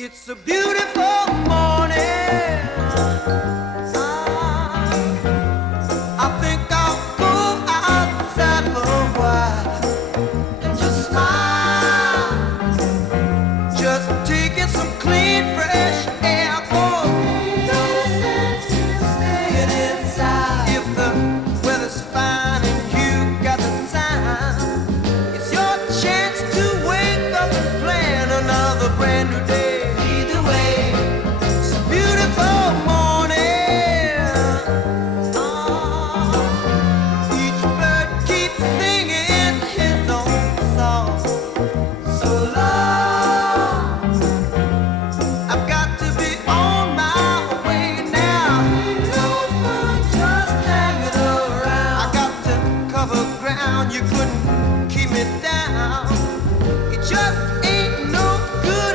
It's a beautiful morning. I think I'll go outside for a while and just smile, just taking some clean, fresh air. For no sense in staying inside. If the weather's fine and you got the time, it's your chance to wake up and plan another brand new day.